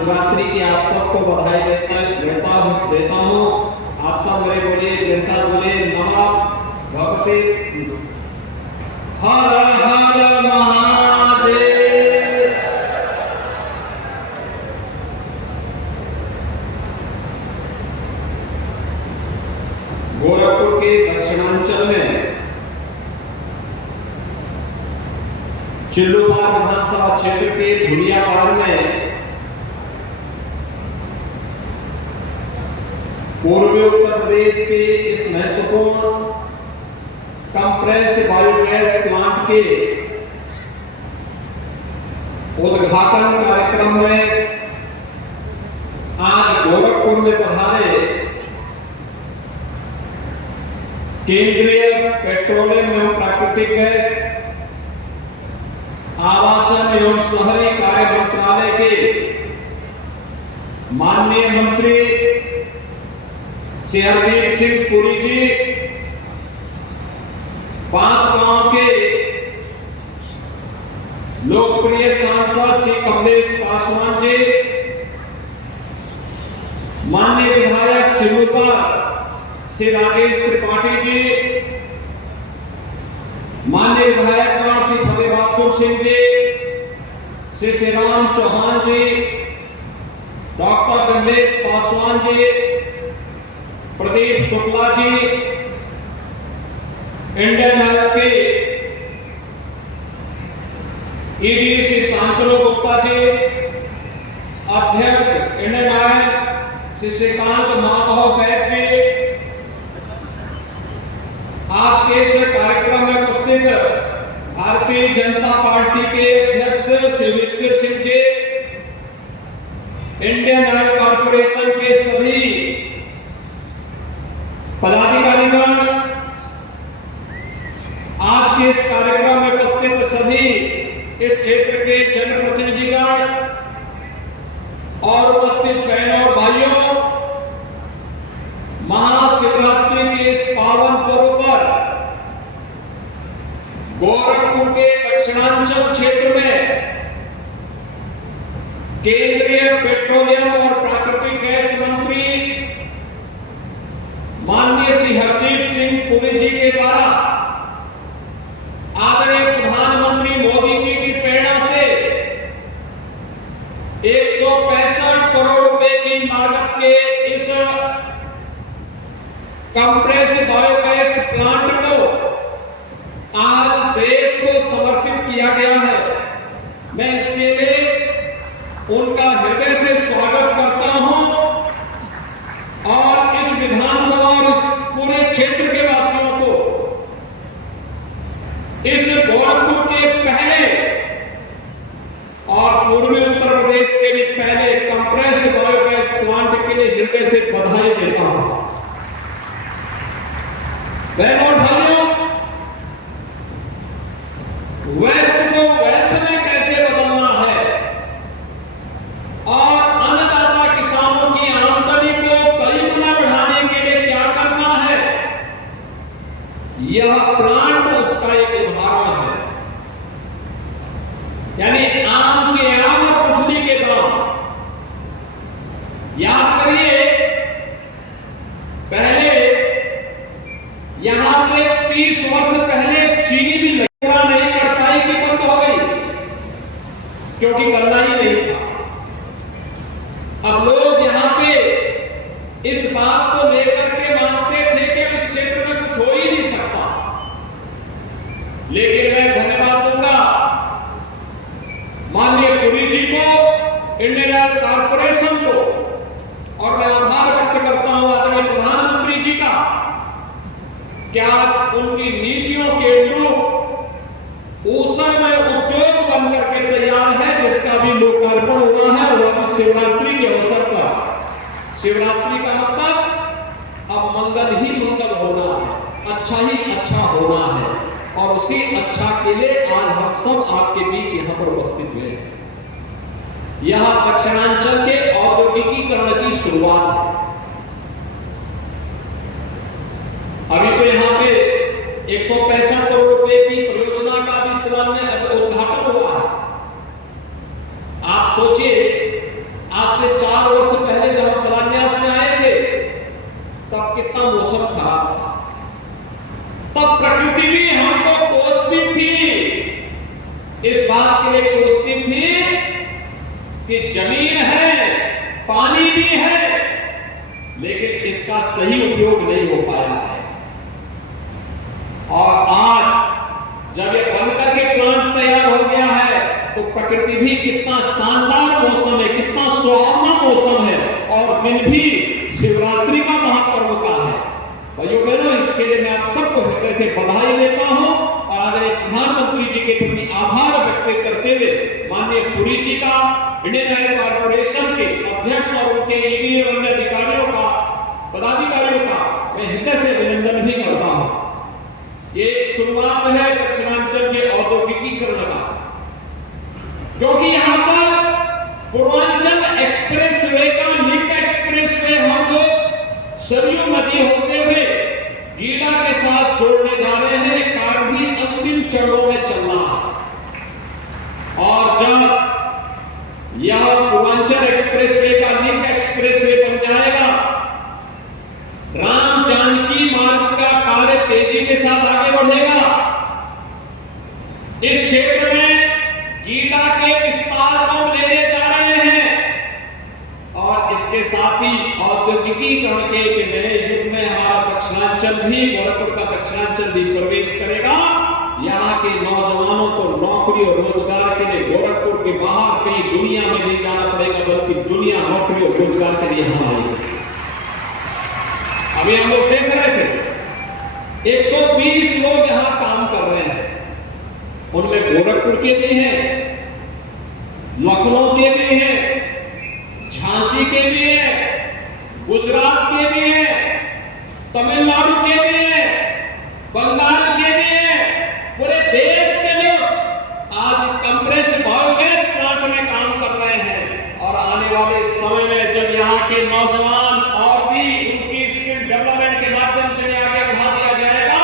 महाशिवरात्रि की आप सबको बधाई देता हूँ। आप सब मेरे बोलिए, मेरे साथ बोलिए, नमः भगवते हर हर महादेव। गोरखपुर के दक्षिणांचल में चिल्लूपार विधानसभा क्षेत्र के धुलियापाड़ में पूर्वी उत्तर प्रदेश के इस महत्वपूर्ण कंप्रेस्ड बायोगैस प्लांट के उद्घाटन कार्यक्रम में आज गोरखपुर में पधारे केंद्रीय पेट्रोलियम एवं प्राकृतिक गैस, आवासन एवं शहरी कार्य मंत्रालय के माननीय मंत्री श्री हरदीप सिंह पुरी जी, बांसगांव के लोकप्रिय सांसद श्री कमलेश पासवान जी, माननीय विधायक चिल्लूपार श्री राजेश त्रिपाठी जी, माननीय विधायक श्री फतेह बहादुर सिंह जी, श्री श्रीराम चौहान जी, doctor Kamlesh Paswan ji, Pradeep Shukla ji, Indian oil के ईडी श्री शांतनु गुप्ता जी, अध्यक्ष इंडियन ऑयल श्री श्रीकांत माधव वैद्य जी, आज के इस कार्यक्रम में उपस्थित भारतीय जनता पार्टी के अध्यक्ष Shri Vishnu Singh ji, Indian oil corporation के सभी पदाधिकारीगण, आज के इस कार्यक्रम में उपस्थित सभी इस क्षेत्र के जनप्रतिनिधिगण और उपस्थित बहनों और भाइयों, महाशिवरात्रि के इस पावन पर्व पर गोरखपुर के दक्षिणांचल क्षेत्र में केंद्रीय पेट्रोलियम और प्राकृतिक गैस मंत्री माननीय श्री हरदीप सिंह पुरी जी के द्वारा आदरणीय प्रधानमंत्री मोदी जी की प्रेरणा से 165 करोड़ रुपए की लागत के इस कंप्रेस्ड बायोगैस प्लांट को आज देश को समर्पित किया गया है। मैं इसके लिए उनका हृदय से स्वागत करता हूं और इस विधानसभा और इस पूरे क्षेत्र के वासियों को इस गोरखपुर के पहले और पूर्वी उत्तर प्रदेश के भी पहले कंप्रेस्ड बायोगैस प्लांट के लिए हृदय से बधाई देता हूं। बहनों और भाइयों, वेस्ट को वेल्थ में कैसे बदलना है और अन्नदाता किसानों की आमदनी को कई गुना बढ़ाने के लिए क्या करना है, यह प्लांट उसका एक उदाहरण है। यानी आम के आम और पुतली के दाम। याद करिए, पहले यहां पे 30 वर्ष पहले चीनी भी लगना नहीं कर पाई कि बंद हो गई, क्योंकि गन्ना ही नहीं था। अब लोग यहां पे इस बात को लेकर के मानते थे कि इस क्षेत्र में कुछ हो ही नहीं सकता, लेकिन मैं धन्यवाद दूंगा माननीय पुरी जी को, इंडियन ऑयल कॉर्पोरेशन को, और मैं आभार व्यक्त करता हूं आदरणीय प्रधानमंत्री जी का, क्या उनकी नीतियों के अनुरूप ऊषण में उद्योग बनकर के तैयार है, जिसका भी लोकार्पण हुआ है और शिवरात्रि के अवसर पर। शिवरात्रि का मतलब अब मंगल ही मंगल होना है, अच्छा ही अच्छा होना है, और उसी अच्छा के लिए आज हम सब आपके बीच यहां पर उपस्थित हुए हैं। यह दक्षिणांचल के औद्योगिकीकरण की शुरुआत है। अभी तो यहाँ पे 165 करोड़ रुपए की परियोजना का भी शिलान्यास उद्घाटन हुआ है। आप सोचिए, आज के लिए कोशिश थी कि जमीन है, पानी भी है, लेकिन इसका सही उपयोग नहीं हो पाया है। और आज जब ये बनकर के प्लांट तैयार हो गया है तो प्रकृति भी कितना शानदार मौसम है, कितना सुहावना मौसम है, और दिन भी शिवरात्रि का महापर्व का है। भाइयों बहनों, इसके लिए मैं आप सबको हृदय से बधाई देता हूं और आदरणीय प्रधानमंत्री जी के प्रति आभार व्यक्त करते हुए माननीय पुरी जी का, इंडियन ऑयल कॉर्पोरेशन के अध्यक्ष और उनके ईडी और अन्य अधिकारियों का, पदाधिकारियों का मैं हृदय से अभिनंदन भी करता हूं। ये शुरुआत है दक्षिणांचल के औद्योगिकीकरण का, क्योंकि यहां पर पूर्वांचल एक्सप्रेसवे का लिंक एक्सप्रेसवे हम लोग सरयू नदी होते हुए गीडा के साथ जोड़ने जा रहे हैं। कार्य भी अंतिम चरणों में चल रहा है और जब यह पूर्वांचल एक्सप्रेसवे का लिंक एक्सप्रेसवे बन जाएगा, राम जानकी मार्ग का कार्य तेजी के साथ आगे बढ़ेगा। इस क्षेत्र में गीडा के विस्तार को लेने जा रहे हैं और इसके साथ ही औद्योगिकीकरण के नए युग में हमारा दक्षिणांचल भी, गोरखपुर का दक्षिणांचल भी प्रवेश करेगा। यहाँ के नौजवानों को नौकरी और रोजगार के लिए गोरखपुर के बाहर कहीं दुनिया में नहीं जाना पड़ेगा, बल्कि दुनिया नौकरी और रोजगार के लिए यहाँ आएगी। अभी हम लोग देख रहे थे 120 लोग यहाँ काम कर रहे हैं, उनमें गोरखपुर के भी हैं, लखनऊ के भी हैं, झांसी के भी हैं, गुजरात के भी हैं, तमिलनाडु के भी हैं, बंगाल के भी हैं, पूरे देश के लोग आज कंप्रेस्ड बायोगैस प्लांट में काम कर रहे हैं। और आने वाले समय में जब यहाँ के नौजवान और भी उनकी स्किल डेवलपमेंट के माध्यम से आगे बढ़ा दिया जाएगा,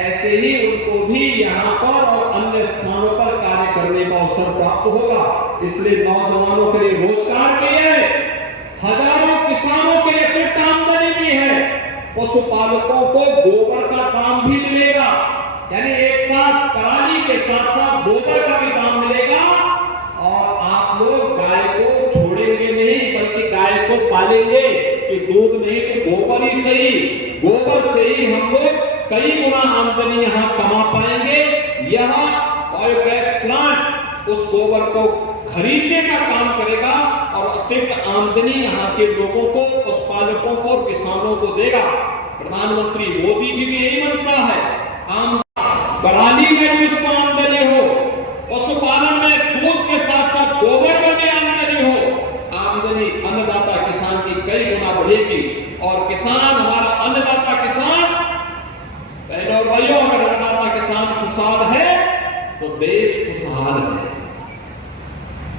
ऐसे ही उनको भी यहाँ पर और अन्य स्थानों पर कार्य करने का अवसर प्राप्त होगा। इसलिए नौजवानों के लिए रोजगार भी है, हजारों किसानों के लिए अतिरिक्त आमदनी भी है, पशुपालकों को गोबर का काम भी मिलेगा, यानी एक साथ पराली के साथ साथ गोबर का भी काम मिलेगा। और आप लोग गाय को छोड़ेंगे नहीं, बल्कि गाय को पालेंगे कि दूध नहीं तो गोबर ही सही, गोबर से ही हम लोग कई गुना आमदनी यहाँ कमा पाएंगे। यह बायोगैस प्लांट उस गोबर को खरीदने का काम करेगा और अतिरिक्त आमदनी यहाँ के लोगों को, पशुपालकों को और किसानों को देगा। प्रधानमंत्री मोदी जी की यही मंशा है, पराली में भी उसको आमदनी हो, पशुपालन में दूध के साथ साथ गोबर में भी आमदनी हो। आमदनी अन्नदाता किसान की कई गुना बढ़ेगी और किसान, हमारा अन्नदाता किसान, बहनों और भाइयों, अगर अन्नदाता किसान खुशहाल है तो देश खुशहाल है,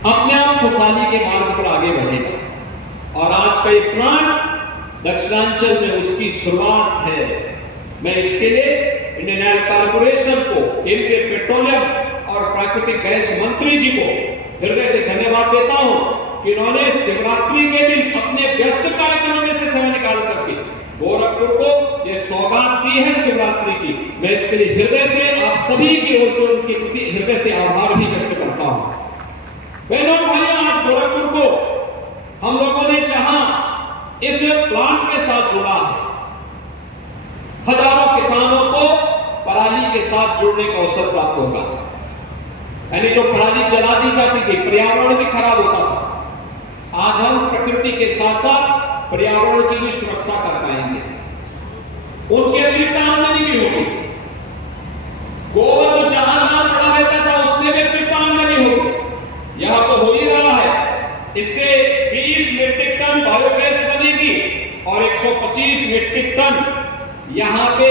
अपने आप खुशहाली के मार्ग पर आगे बढ़ेगा। और आज का ये प्लांट दक्षिणांचल में उसकी शुरुआत है। मैं इसके लिए इंडियन ऑयल कॉर्पोरेशन को, केंद्रीय पेट्रोलियम और प्राकृतिक गैस मंत्री जी को हृदय से धन्यवाद देता हूं कि उन्होंने शिवरात्रि के दिन अपने व्यस्त कार्यक्रमों में से समय निकाल करके गोरखपुर को ये सौगात दी है शिवरात्रि की। मैं इसके लिए हृदय से आप सभी की ओर से उनके प्रति हृदय से आभार भी व्यक्त करता हूं। बहनों भाइयों, आज गोरखपुर को हम लोगों ने जहां इस प्लांट के साथ जोड़ा है, हजारों किसानों को पराली के साथ जोड़ने का अवसर प्राप्त होगा। यानी जो पराली जला दी जाती थी, पर्यावरण भी खराब होता था, आज हम प्रकृति के साथ साथ पर्यावरण की भी सुरक्षा कर पाएंगे। उनके अतिरिक्त आमदनी भी होगी। गोबर जो जहां पड़ा रहता था उससे भी अतिरिक्त आमदनी होगी। यह तो हो ही रहा है। इससे 20 मीट्रिक टन बायोगैस बनेगी और 125 मीट्रिक टन यहाँ पे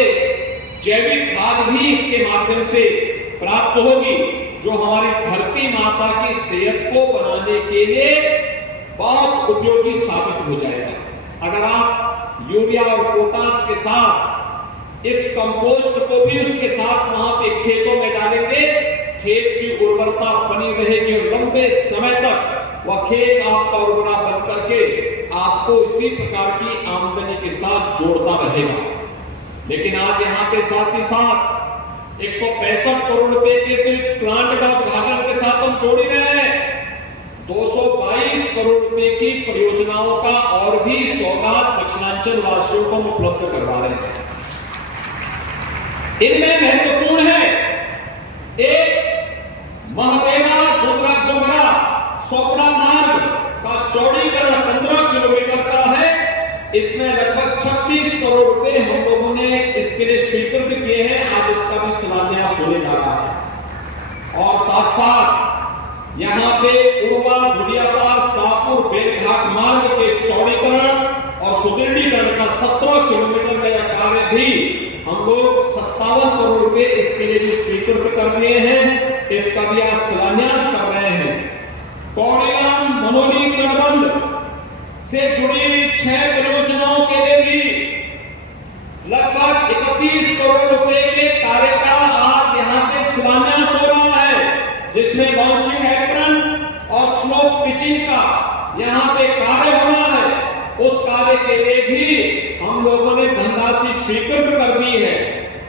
जैविक खाद भी इसके माध्यम से प्राप्त होगी, जो हमारी धरती माता की सेहत को बनाने के लिए बहुत उपयोगी साबित हो जाएगा। अगर आप यूरिया और पोटास के साथ इस कंपोस्ट को भी उसके साथ वहां पे खेतों में डालेंगे, खेत की उर्वरता बनी रहेगी और लंबे समय तक वह खेत आपका उर्वरा बन करके आपको इसी प्रकार की आमदनी के साथ जोड़ता रहेगा। लेकिन आज यहाँ पे साथ ही साथ 165 करोड़ रुपए के प्लांट का उद्घाटन के साथ हम जोड़ रहे हैं। 222 करोड़ रुपए की परियोजनाओं का और भी सौगात दक्षिणांचल वासियों को हम उपलब्ध करवा रहे हैं। इनमें महत्वपूर्ण है एक महदेवा डोगरा सोपड़ा मार्ग का चौड़ीकरण 15 किलोमीटर का है। इसमें लगभग 36 करोड़ रुपए हम लोगों ने इसके लिए स्वीकृत किए हैं। आज इसका भी शिलान्यास होने जा रहा है। और साथ साथ यहाँ पे उर्वा धुलियापार शाहपुर बेलघाट मार्ग के चौड़ीकरण और सुदृढ़ीकरण का 17 किलोमीटर का कार्य भी हम लोग 57 करोड़ रुपए इसके लिए भी स्वीकृत कर लिए हैं। इसका भी आज शिलान्यास कर रहे हैं। कौड़ीराम मनोली तटबंध से जुड़ी हुई 6 परियोजनाओं के लिए भी लगभग 31 करोड़ रुपए के कार्य का आज यहाँ पे शिलान्यास हो रहा है, जिसमें लॉन्चिंग एप्रन और स्लोप पिचिंग का यहाँ पे कार्य होना है। उस कार्य के लिए भी हम लोगों ने धनराशि स्वीकृत कर दी है।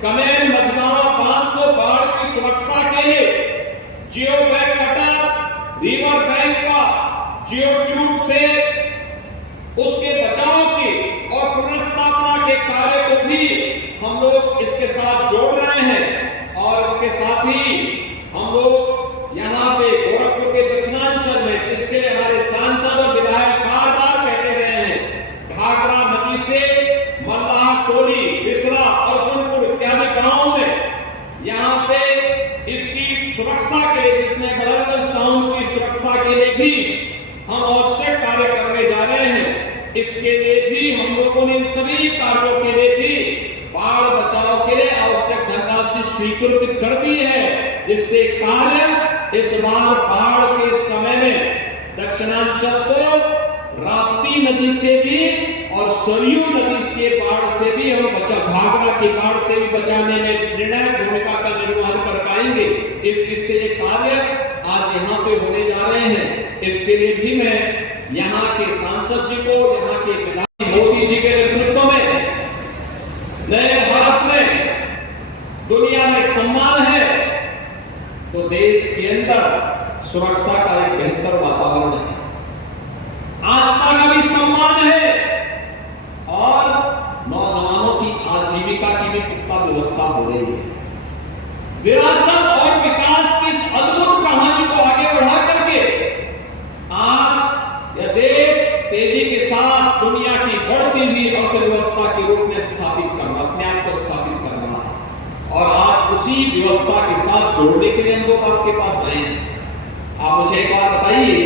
कनेर मझगांव बांध को बाढ़ की सुरक्षा के लिए जियो बैक कटर, रिवर बैंक का जियो ट्यूब से उसके बचाव की और पुनर्स्थापना के कार्य को भी हम लोग इसके साथ जोड़ रहे हैं। और इसके साथ ही हम लोग यहाँ पे गोरखपुर के दक्षिणांचल में, जिसके लिए हमारे सांसद और विधायक बार-बार कहते रहे हैं, घाघरा नदी से मल्लाह टोली, बिसरा, अर्जुनपुर इत्यादि गांवों में यहाँ पे इसकी सुरक्षा के लिए, जिसमें बड़लगंज टाउन की सुरक्षा के लिए भी हम आवश्यक कार्य करने जा रहे हैं। इसके लिए भी हम लोगों ने इन सभी कार्यों के लिए भी बाढ़ बचाव के लिए आवश्यक धनराशि स्वीकृत कर दी है, जिससे कार्य इस बार बाढ़ के समय में दक्षिणांचल को राप्ती नदी से भी और सरयू नदी के बाढ़ से भी हम घाघरा की बाढ़ से भी बचाने में निर्णायक भूमिका का निर्वहन कर पाएंगे। इससे ये कार्य आज यहाँ पे होने जा रहे हैं। इसके लिए भी मैं यहाँ के सांसद जी को, यहाँ के विधायक मोदी जी के नेतृत्व में नए भारत में दुनिया में सम्मान है, तो देश के अंदर सुरक्षा का एक बेहतर वातावरण है, आस्था का भी सम्मान है और नौजवानों की आजीविका की भी पुख्ता व्यवस्था हो रही है। विरासत और विकास की इस अद्भुत कहानी को आगे बढ़ा करके आज यह देश तेजी के साथ दुनिया की बढ़ती हुई अर्थव्यवस्था के रूप में स्थापित करना, अपने आप को स्थापित करना है। और आप उसी व्यवस्था के साथ जोड़ने के लिए हम लोग आपके पास आए हैं। आप मुझे एक बात बताइए,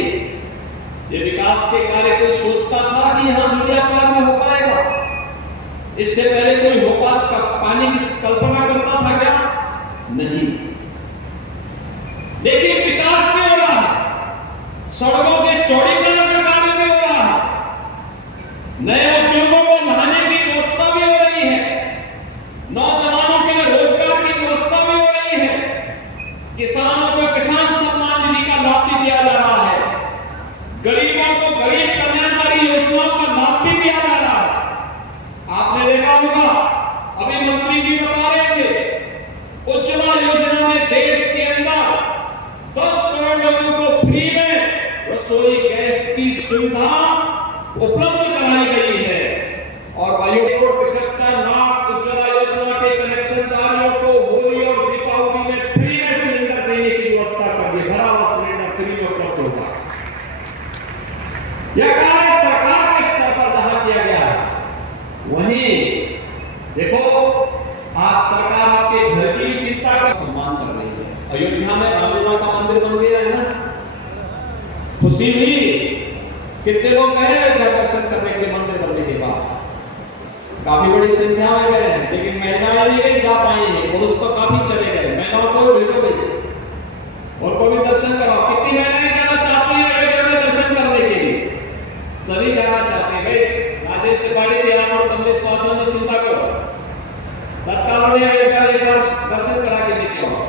ये विकास के कार्य कोई सोचता था कि यहाँ दुनिया भर में हो पाएगा? इससे पहले कोई होगा पाने की कल्पना करता था क्या? नहीं। लेकिन विकास भी हो रहा है, सड़कों के चौड़ीकरण का कार्य भी हो रहा है, नए उद्योगों को बढ़ाने की व्यवस्था भी हो रही है, नौजवानों के लिए रोजगार की व्यवस्था भी हो रही है, किसानों को किसान सम्मान निधि का लाभ भी दिया जा रहा है, गरीबों को गरीब कल्याणकारी योजनाओं का लाभ भी दिया जा रहा है। आपने देखा होगा, अभी मंत्री जी बता रहे थे, उज्ज्वला योजना में देश के अंदर 10 करोड़ लोगों को फ्री में रसोई गैस की सुविधा उपलब्ध कराई गई है। और 75 लाख उज्ज्वला योजना के कनेक्शनदारियों को होली और दीपावली में फ्री में सिलेंडर देने की व्यवस्था कर दी। भरा हुआ सिलेंडर फ्री में उपलब्ध होगा। यह कार्य सरकार के स्तर पर जहां किया गया है, वहीं देखो आज सरकार आपके घर की भी चिंता का सम्मान कर रही है। अयोध्या में रामलीला का मंदिर बन गया है ना, खुशी हुई। कितने लोग गए दर्शन करने के लिए मंदिर बनने के बाद? काफी बड़ी संख्या में गए, लेकिन महिलाएं नहीं जा पाई हैं, पुरुष तो काफी चले गए। महिलाओं को भेजो भाई, उनको भी दर्शन कराओ। कितनी महिलाएं जाना चाहती हैं अयोध्या में दर्शन करने के लिए? सभी जाना चाहते हैं। राजेश त्रिपाठी जी और कमलेश पासवान ने चिंता करो, तत्काल में एक बार दर्शन करा के लेके आओ।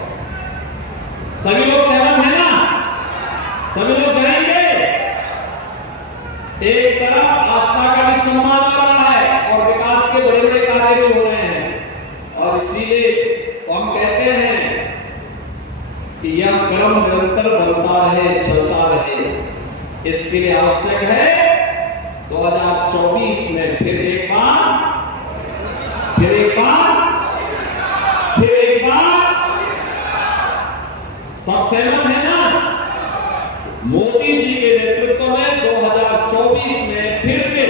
सभी लोग सहमत है ना? सभी लोग जाएंगे। एक तरफ आस्था का भी सम्मान हो रहा है और विकास के बड़े बड़े कार्य भी हो रहे हैं। और इसीलिए हम कहते हैं कि यह क्रम निरंतर बनता रहे, चलता रहे। इसके लिए आवश्यक है 2024 में फिर एक बार सब सहमत है ना? मोदी जी के नेतृत्व में 2024 में फिर से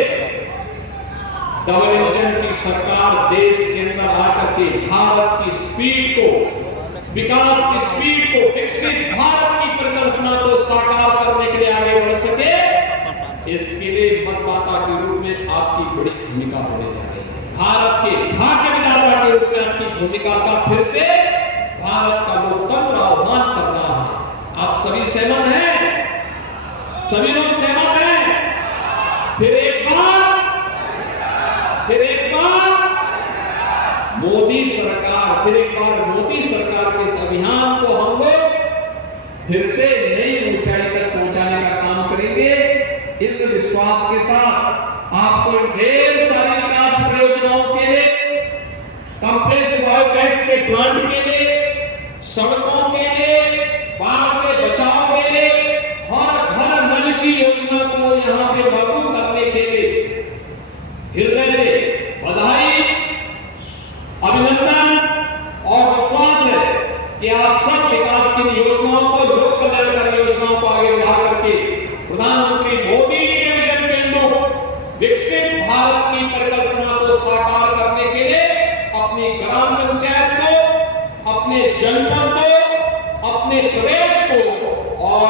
डबल इंजन की सरकार देश के अंदर आकर के भारत की स्पीड को, विकास की स्पीड को, विकसित भारत की परिकल्पना को साकार करने के लिए आगे बढ़ सके। इसके लिए मतदाता के रूप में आपकी बड़ी भूमिका होने जा रही है। भारत के भाग्य विधाता के रूप में आपकी भूमिका का फिर से भारत का लोकतंत्र आह्वान कर रहा है। आप सभी सहमत हैं? सभी लोग सहमत हैं? फिर एक बार मोदी सरकार, फिर एक बार मोदी सरकार के इस अभियान को हम लोग फिर से नई ऊंचाई तक पहुंचाने का काम करेंगे। इस विश्वास के साथ आपको ढेर सारी विकास परियोजनाओं के लिए, कंप्रेस्ड बायोगैस के प्लांट के लिए, सड़कों के लिए, बाढ़ से बचाव के लिए, हर घर नल की योजना को यहां पे लागू करने के लिए हृदय से बधाई, अभिनंदन और विश्वास है कि आप सब विकास की योजनाओं को, लोक कल्याणकारी योजनाओं को आगे बढ़ा करके प्रधानमंत्री मोदी जी के विजन के अनुरूप विकसित भारत की परिकल्पना को साकार करने के लिए अपनी ग्राम पंचायत को, अपने जनपद को, अपने प्रदेश